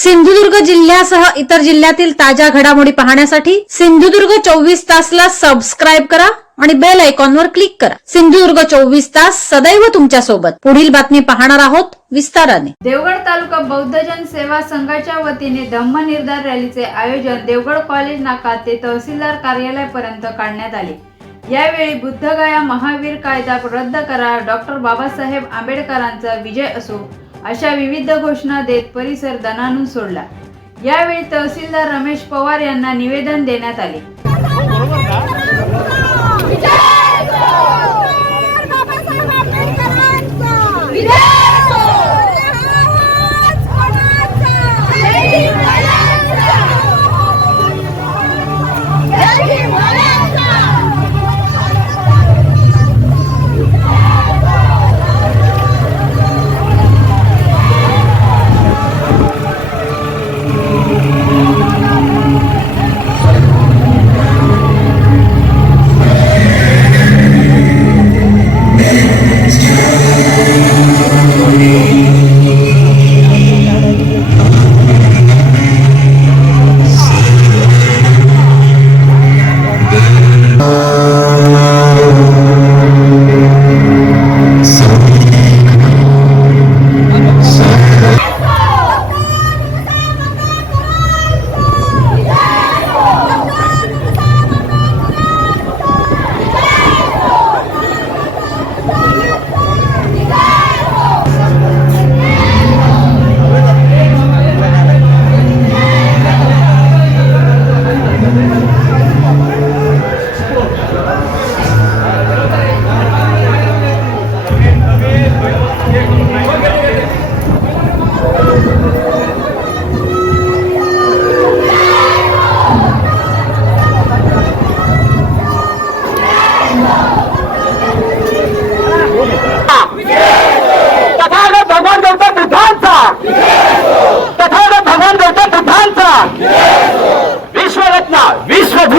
सिंधुदुर्ग जिल्ह्यासह इतर जिल्ह्यातील ताज्या घडामोडी पाहण्यासाठी सिंधुदुर्ग चोवीस तासला सबस्क्राईब करा आणि बेल आयकॉनवर क्लिक करा. सिंधुदुर्ग चोवीस तास सदैव तुमच्यासोबत पुढील बातमी पाहणार आहोत विस्ताराने. देवगड तालुका बौद्धजन सेवा संघाच्या वतीने धम्म निर्धार रॅलीचे आयोजन देवगड कॉलेज नाका ते तहसीलदार कार्यालयापर्यंत काढण्यात आले. यावेळी बुद्धगाया महावीर कायदा रद्द करा डॉक्टर बाबासाहेब आंबेडकरांचा विजय असो अशा विविध घोषणा देत परिसर दणानून सोडला. यावेळी तहसीलदार रमेश पवार यांना निवेदन देण्यात आले.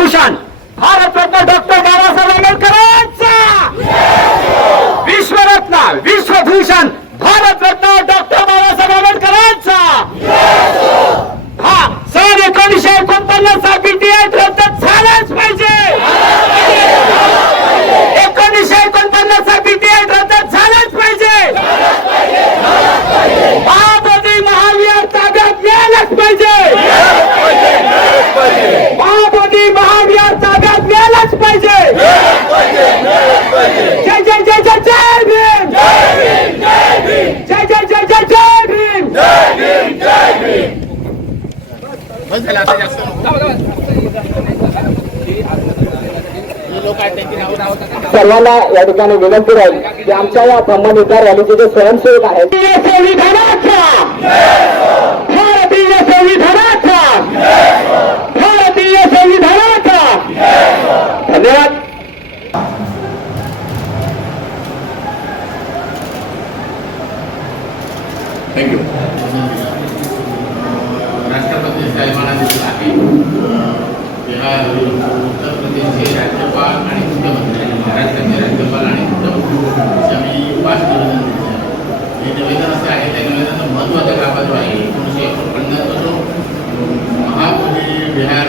Kushan. सर्वांना या ठिकाणी विनंती राहील की आमच्या या ब्रह्मनिर्धार रॅलीचे जे स्वयंसेवक आहेत भारतीय संविधानाचा! भारतीय संविधानाचा! धन्यवाद! थँक्यू साहेबांना आहे बिहार उत्तर प्रदेशचे राज्यपाल आणि मुख्यमंत्री आणि महाराष्ट्राचे राज्यपाल आणि मुख्यमंत्री असे आम्ही पाच निवेदन दिले आहे. हे निवेदन असे आहे त्या निवेदनाचं महत्त्वाचा गाभा जो आहे एकोणीसशे एकोणपन्नासचा जो महाबोधी बिहार